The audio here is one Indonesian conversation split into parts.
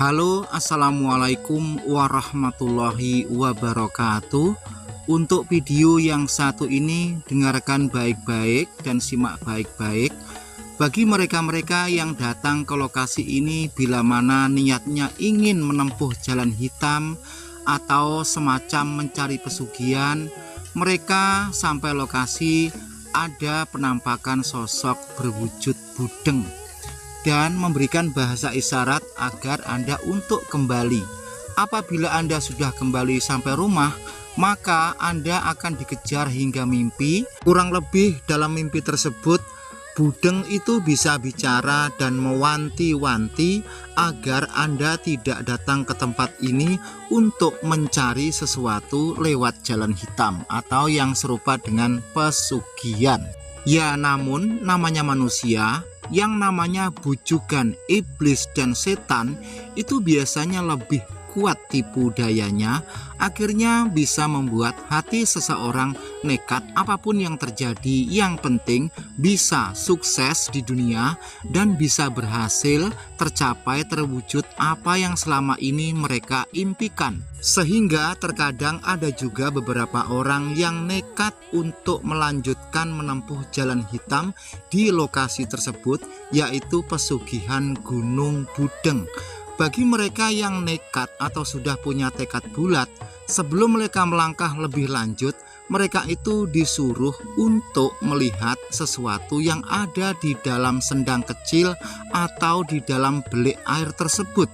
Halo, assalamualaikum warahmatullahi wabarakatuh. Untuk video yang satu ini, dengarkan baik-baik dan simak baik-baik. Bagi mereka-mereka yang datang ke lokasi ini bila mana niatnya ingin menempuh jalan hitam atau semacam mencari pesugihan, mereka sampai lokasi ada penampakan sosok berwujud budeng dan memberikan bahasa isyarat agar Anda untuk kembali. Apabila Anda sudah kembali sampai rumah, maka Anda akan dikejar hingga mimpi. Kurang lebih dalam mimpi tersebut, budeng itu bisa bicara dan mewanti-wanti agar Anda tidak datang ke tempat ini untuk mencari sesuatu lewat jalan hitam atau yang serupa dengan pesugihan. Ya, namun namanya manusia, yang namanya bujukan iblis dan setan itu biasanya lebih kuat tipu dayanya, akhirnya bisa membuat hati seseorang nekat apapun yang terjadi. Yang penting bisa sukses di dunia dan bisa berhasil tercapai terwujud apa yang selama ini mereka impikan. Sehingga terkadang ada juga beberapa orang yang nekat untuk melanjutkan menempuh jalan hitam di lokasi tersebut, yaitu pesugihan Gunung Budeng. Bagi mereka yang nekat atau sudah punya tekad bulat, sebelum mereka melangkah lebih lanjut, mereka itu disuruh untuk melihat sesuatu yang ada di dalam sendang kecil atau di dalam belik air tersebut.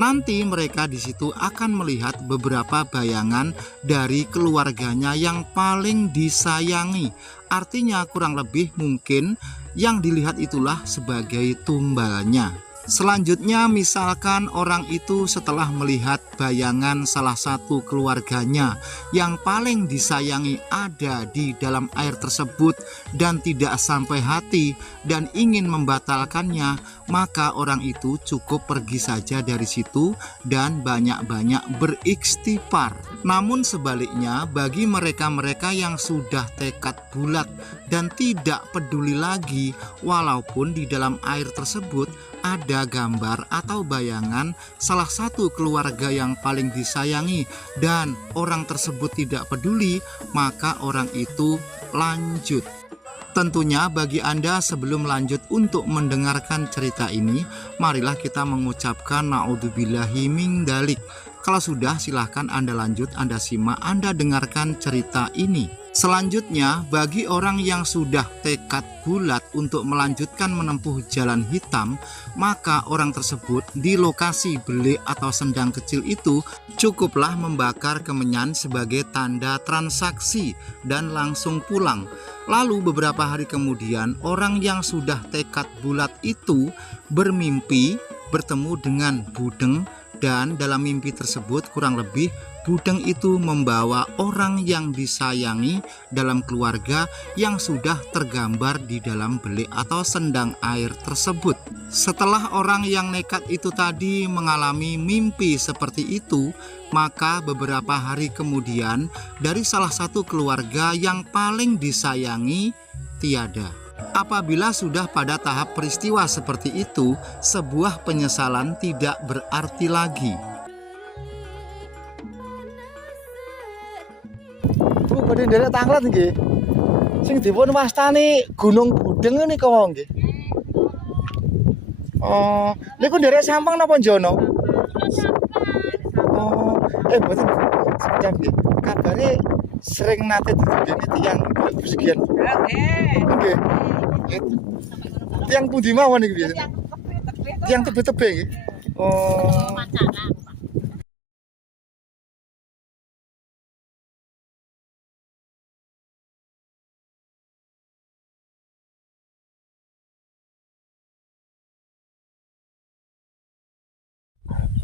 Nanti mereka di situ akan melihat beberapa bayangan dari keluarganya yang paling disayangi. Artinya kurang lebih mungkin yang dilihat itulah sebagai tumbalnya. Selanjutnya, misalkan orang itu setelah melihat bayangan salah satu keluarganya yang paling disayangi ada di dalam air tersebut dan tidak sampai hati dan ingin membatalkannya, maka orang itu cukup pergi saja dari situ dan banyak-banyak beristighfar. Namun sebaliknya, bagi mereka-mereka yang sudah tekad bulat dan tidak peduli lagi, walaupun di dalam air tersebut ada gambar atau bayangan salah satu keluarga yang paling disayangi dan orang tersebut tidak peduli, maka orang itu lanjut. Tentunya bagi Anda sebelum lanjut untuk mendengarkan cerita ini, marilah kita mengucapkan naudzubillahi min dzalik. Kalau sudah, silahkan Anda lanjut, Anda simak, Anda dengarkan cerita ini. Selanjutnya, bagi orang yang sudah tekad bulat untuk melanjutkan menempuh jalan hitam, maka orang tersebut di lokasi belik atau sendang kecil itu cukuplah membakar kemenyan sebagai tanda transaksi dan langsung pulang. Lalu beberapa hari kemudian, orang yang sudah tekad bulat itu bermimpi bertemu dengan budeng, dan dalam mimpi tersebut kurang lebih budeng itu membawa orang yang disayangi dalam keluarga yang sudah tergambar di dalam belik atau sendang air tersebut. Setelah orang yang nekat itu tadi mengalami mimpi seperti itu, maka beberapa hari kemudian dari salah satu keluarga yang paling disayangi tiada. Apabila sudah pada tahap peristiwa seperti itu, sebuah penyesalan tidak berarti lagi. Bu, badhe nderek tanglet nggih. Sing dipun wastani Gunung Budeng nika wae nggih. Oh, niku nderek Sampang napa Jono? Oh, mboten sekedap nggih. Kabare sering nate didene tiyang pesugihan. Nggih. Tiyang pundi mawon niku biasa? Tiyang tebe-tebe nggih. Oh.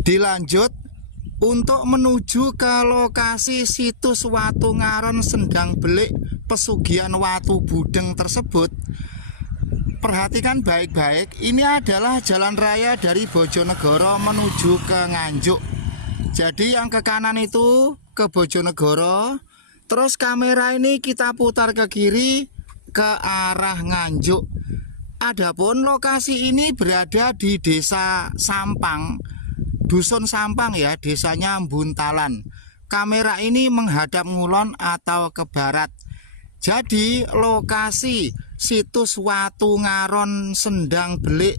Dilanjut untuk menuju ke lokasi situs Watu Ngaron Sendang Belik pesugihan Watu Budeng tersebut. Perhatikan baik-baik, ini adalah jalan raya dari Bojonegoro menuju ke Nganjuk. Jadi yang ke kanan itu ke Bojonegoro, terus kamera ini kita putar ke kiri ke arah Nganjuk. Adapun lokasi ini berada di Desa Sampang Dusun Sampang ya, desanya Buntalan. Kamera ini menghadap ngulon atau ke barat. Jadi lokasi situs Watu Ngaron Sendang Belik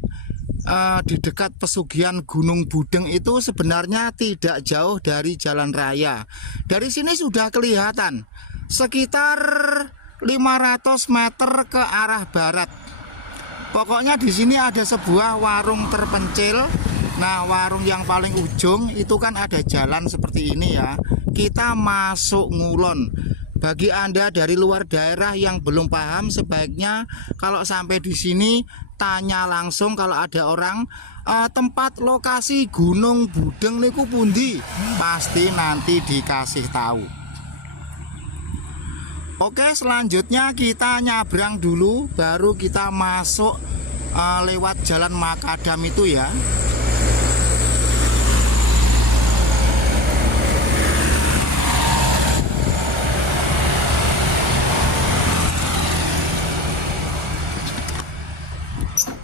di dekat pesugihan Gunung Budeng itu sebenarnya tidak jauh dari jalan raya. Dari sini sudah kelihatan sekitar 500 meter ke arah barat. Pokoknya di sini ada sebuah warung terpencil. Nah, warung yang paling ujung itu kan ada jalan seperti ini ya. Kita masuk ngulon. Bagi Anda dari luar daerah yang belum paham, sebaiknya kalau sampai di sini tanya langsung kalau ada orang tempat lokasi Gunung Budeng niku pundi, pasti nanti dikasih tahu. Oke, selanjutnya kita nyabrang dulu, baru kita masuk lewat jalan Makadam itu ya.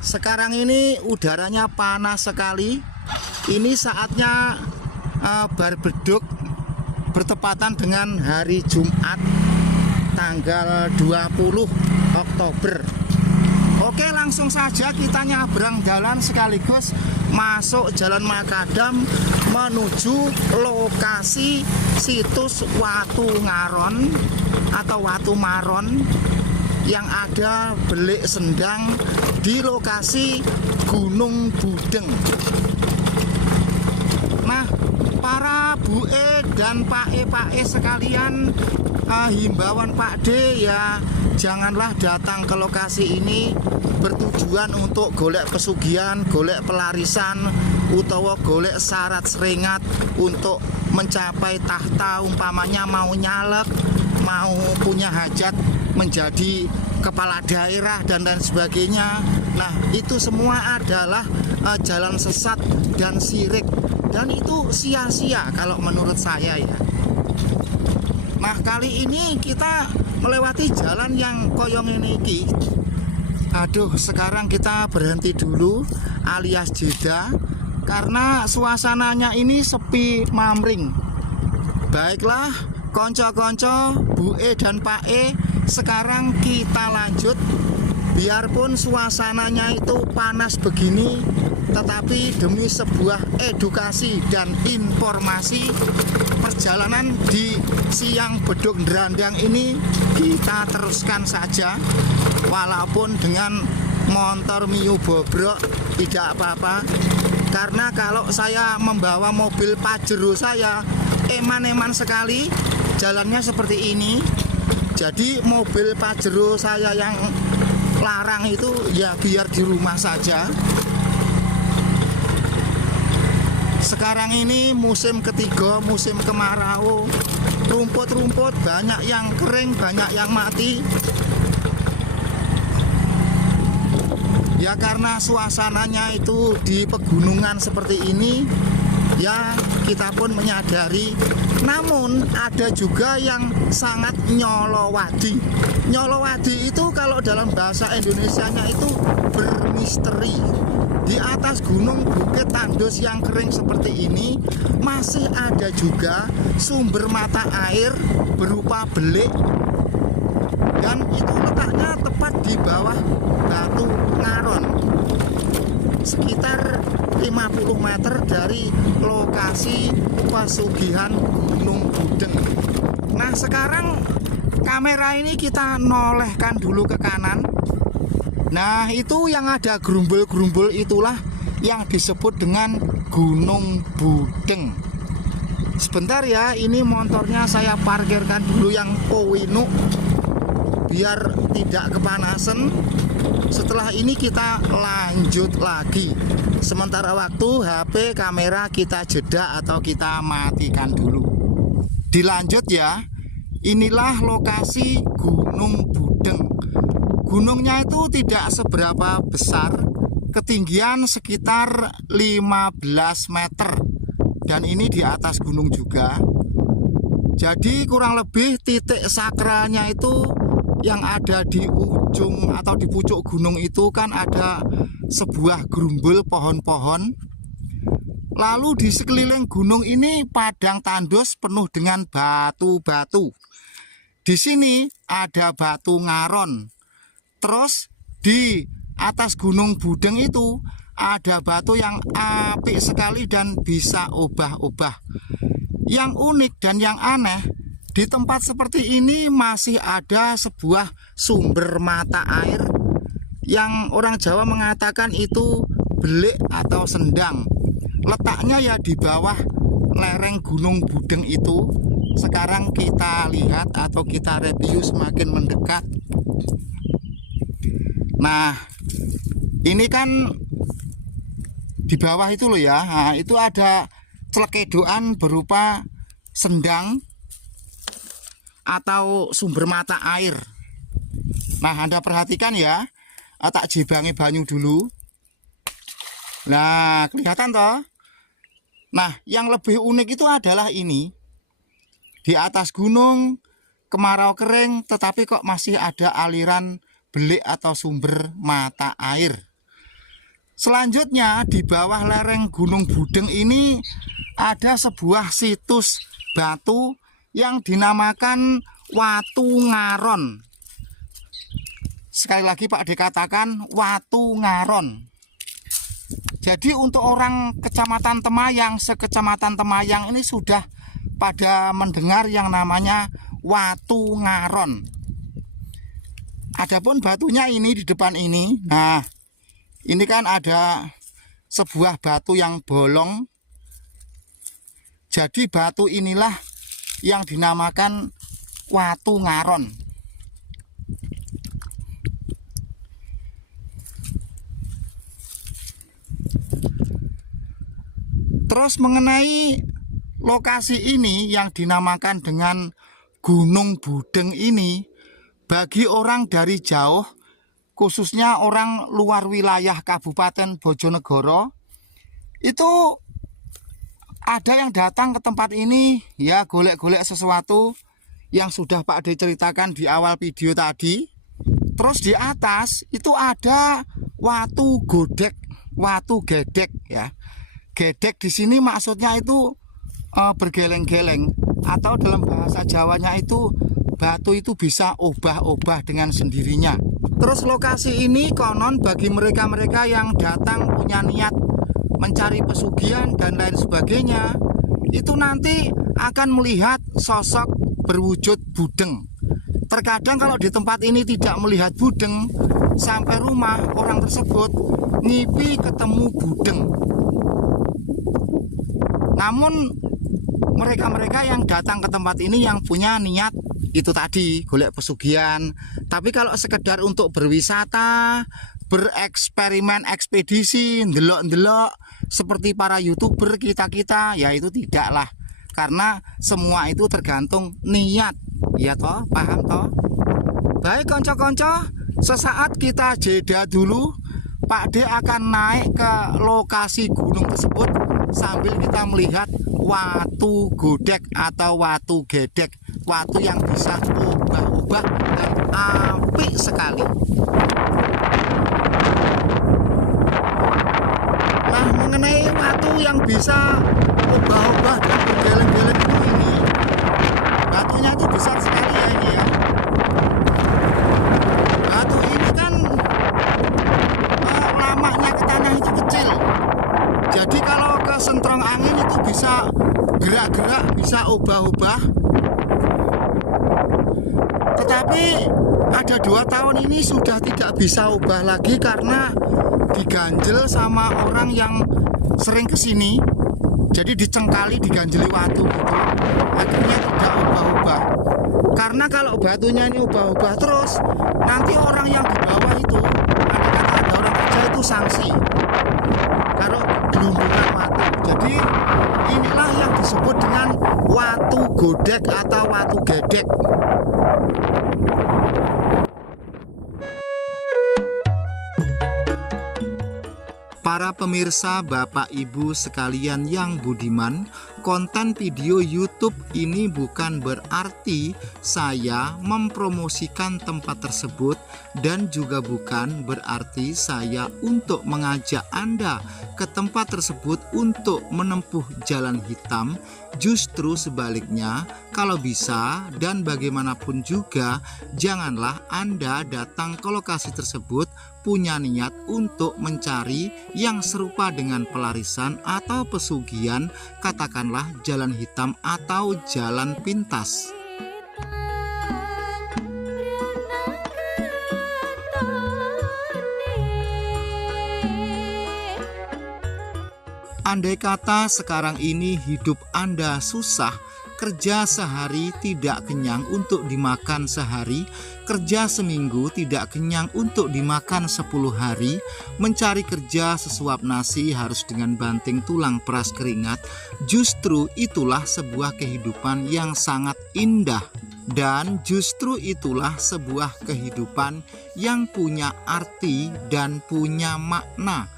Sekarang ini udaranya panas sekali. Ini saatnya barbeduk bertepatan dengan hari Jumat tanggal 20 Oktober. Oke, langsung saja kita nyabrang jalan sekaligus masuk jalan Makadam menuju lokasi situs Watu Ngaron atau Watu Maron yang ada Belik Sendang di lokasi Gunung Budeng. Nah, para bu'e dan pak-e sekalian, himbauan Pak D ya, janganlah datang ke lokasi ini bertujuan untuk golek pesugihan, golek pelarisan, utawa golek syarat seringat untuk mencapai tahta, umpamanya mau nyalek, mau punya hajat menjadi kepala daerah dan lain sebagainya. Nah, itu semua adalah jalan sesat dan syirik, dan itu sia-sia kalau menurut saya ya. Nah, kali ini kita melewati jalan yang koyong ini. Aduh, sekarang kita berhenti dulu alias jeda karena suasananya ini sepi mamring. Baiklah, konco-konco, bu'e dan pak-e, sekarang kita lanjut. Biarpun suasananya itu panas begini, tetapi demi sebuah edukasi dan informasi perjalanan di Siang Beduk Ndrandang ini kita teruskan saja. Walaupun dengan motor Mio bobrok tidak apa-apa, karena kalau saya membawa mobil Pajero saya eman-eman sekali, jalannya seperti ini. Jadi mobil Pajero saya yang larang itu ya biar di rumah saja. Sekarang ini musim ketiga, musim kemarau. Rumput-rumput banyak yang kering, banyak yang mati. Ya karena suasananya itu di pegunungan seperti ini, ya kita pun menyadari. Namun ada juga yang sangat nyolowadi. Nyolowadi itu kalau dalam bahasa Indonesianya itu bermisteri. Di atas gunung bukit tandus yang kering seperti ini masih ada juga sumber mata air berupa belik, dan itu letaknya tepat di bawah Watu Ngaron, sekitar 50 meter dari lokasi pesugihan Gunung Budeng. Nah, sekarang kamera ini kita nolehkan dulu ke kanan. Nah, itu yang ada gerumbul-gerumbul itulah yang disebut dengan Gunung Budeng. Sebentar ya, ini motornya saya parkirkan dulu yang Powino biar tidak kepanasan. Setelah ini kita lanjut lagi. Sementara waktu HP kamera kita jeda atau kita matikan dulu. Dilanjut ya. Inilah lokasi Gunung Budeng. Gunungnya itu tidak seberapa besar, ketinggian sekitar 15 meter, dan ini di atas gunung juga. Jadi kurang lebih titik sakralnya itu yang ada di ujung atau di pucuk gunung itu kan ada sebuah gerumbul pohon-pohon. Lalu di sekeliling gunung ini padang tandus penuh dengan batu-batu. Di sini ada batu ngaron. Terus di atas Gunung Budeng itu ada batu yang apik sekali dan bisa obah-obah. Yang unik dan yang aneh, di tempat seperti ini masih ada sebuah sumber mata air yang orang Jawa mengatakan itu belik atau sendang. Letaknya ya di bawah lereng Gunung Budeng itu. Sekarang kita lihat atau kita review semakin mendekat. Nah, ini kan di bawah itu loh ya. Nah, itu ada celekedoan berupa sendang atau sumber mata air. Nah, Anda perhatikan ya. Tak jibangi banyu dulu. Nah, kelihatan toh? Nah, yang lebih unik itu adalah ini. Di atas gunung, kemarau kering, tetapi kok masih ada aliran belik atau sumber mata air. Selanjutnya, di bawah lereng Gunung Budeng ini ada sebuah situs batu yang dinamakan Watu Ngaron. Sekali lagi Pak dikatakan Watu Ngaron. Jadi untuk orang Kecamatan Temayang, sekecamatan Temayang ini sudah pada mendengar yang namanya Watu Ngaron. Adapun batunya ini di depan ini. Nah, ini kan ada sebuah batu yang bolong. Jadi batu inilah yang dinamakan Watu Ngaron. Terus mengenai lokasi ini yang dinamakan dengan Gunung Budeng ini, bagi orang dari jauh, khususnya orang luar wilayah Kabupaten Bojonegoro, itu ada yang datang ke tempat ini ya golek-golek sesuatu yang sudah Pak Ade ceritakan di awal video tadi. Terus di atas itu ada watu godek, watu gedek ya. Gedek di sini maksudnya itu bergeleng-geleng, atau dalam bahasa Jawanya itu batu itu bisa obah-obah dengan sendirinya. Terus lokasi ini konon bagi mereka-mereka yang datang punya niat mencari pesugihan dan lain sebagainya, itu nanti akan melihat sosok berwujud budeng. Terkadang kalau di tempat ini tidak melihat budeng, sampai rumah orang tersebut ngipi ketemu budeng. Namun mereka-mereka yang datang ke tempat ini yang punya niat itu tadi golek pesugihan. Tapi kalau sekedar untuk berwisata, bereksperimen, ekspedisi, ndelok-ndelok seperti para YouTuber kita-kita, ya itu tidaklah. Karena semua itu tergantung niat. Ya toh, paham toh? Baik konco-konco, sesaat kita jeda dulu. Pak D akan naik ke lokasi gunung tersebut sambil kita melihat watu godek atau watu gedek, watu yang bisa ubah-ubah dan apik sekali. Nah, mengenai watu yang bisa ubah-ubah dan bergeleng-geleng itu ini, batunya itu besar sekali ya ini ya. Batu ini kan lamanya ke tanah itu kecil. Jadi kalau kesentrong angin itu bisa gerak-gerak, bisa ubah-ubah. Tetapi ada 2 tahun ini sudah tidak bisa ubah lagi karena diganjel sama orang yang sering kesini. Jadi dicengkali, diganjeli watu gitu. Akhirnya tidak ubah-ubah. Karena kalau batunya ini ubah-ubah terus, nanti orang yang di bawah itu, ada orang kerja itu sanksi. Kalau gelundungan watu. Jadi inilah yang disebut dengan watu godek atau watu gedek. Para pemirsa, Bapak Ibu sekalian yang budiman, Konten video YouTube ini bukan berarti saya mempromosikan tempat tersebut dan juga bukan berarti saya untuk mengajak Anda ke tempat tersebut untuk menempuh jalan hitam. Justru sebaliknya, kalau bisa dan bagaimanapun juga, janganlah Anda datang ke lokasi tersebut punya niat untuk mencari yang serupa dengan pelarisan atau pesugihan, katakanlah jalan hitam atau jalan pintas. Andai kata sekarang ini hidup Anda susah, kerja sehari tidak kenyang untuk dimakan sehari, kerja seminggu tidak kenyang untuk dimakan 10 hari, mencari kerja sesuap nasi harus dengan banting tulang peras keringat, justru itulah sebuah kehidupan yang sangat indah. Dan justru itulah sebuah kehidupan yang punya arti dan punya makna.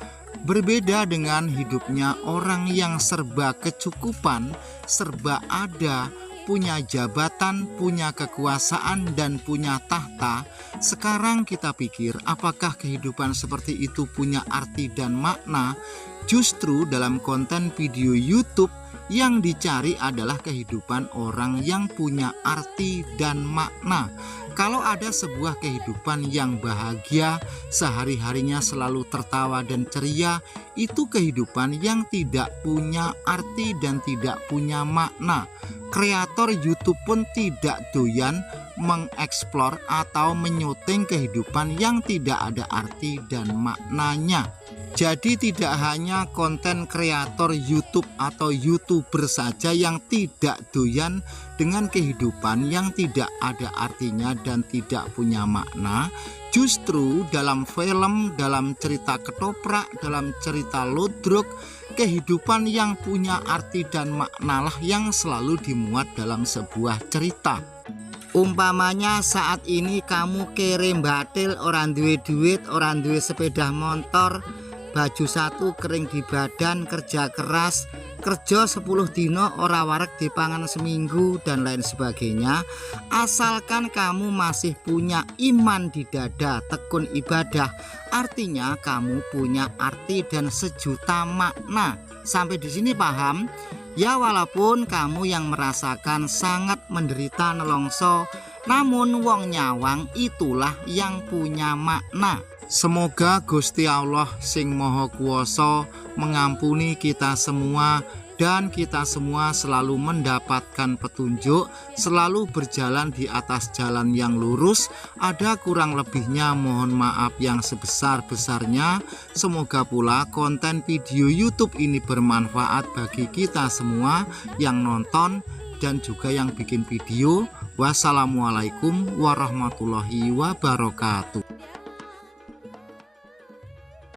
Berbeda dengan hidupnya orang yang serba kecukupan, serba ada, punya jabatan, punya kekuasaan, dan punya tahta. Sekarang kita pikir apakah kehidupan seperti itu punya arti dan makna? Justru dalam konten video YouTube yang dicari adalah kehidupan orang yang punya arti dan makna. Kalau ada sebuah kehidupan yang bahagia, sehari-harinya selalu tertawa dan ceria, itu kehidupan yang tidak punya arti dan tidak punya makna. Kreator YouTube pun tidak doyan mengeksplor atau menyuting kehidupan yang tidak ada arti dan maknanya. Jadi tidak hanya konten kreator YouTube atau YouTuber saja yang tidak doyan dengan kehidupan yang tidak ada artinya dan tidak punya makna. Justru dalam film, dalam cerita ketoprak, dalam cerita ludruk, kehidupan yang punya arti dan maknalah yang selalu dimuat dalam sebuah cerita. Umpamanya saat ini kamu kere batil, orang duwe duit, orang duwe sepeda motor, baju satu kering di badan, kerja keras, kerja 10 dino ora wareg dipangan seminggu dan lain sebagainya. Asalkan kamu masih punya iman di dada, tekun ibadah, artinya kamu punya arti dan sejuta makna. Sampai di sini paham? Ya, walaupun kamu yang merasakan sangat menderita nelongso, namun wong nyawang itulah yang punya makna. Semoga Gusti Allah sing Maha Kuwasa mengampuni kita semua dan kita semua selalu mendapatkan petunjuk, selalu berjalan di atas jalan yang lurus. Ada kurang lebihnya mohon maaf yang sebesar-besarnya. Semoga pula konten video YouTube ini bermanfaat bagi kita semua yang nonton dan juga yang bikin video. Wassalamualaikum warahmatullahi wabarakatuh.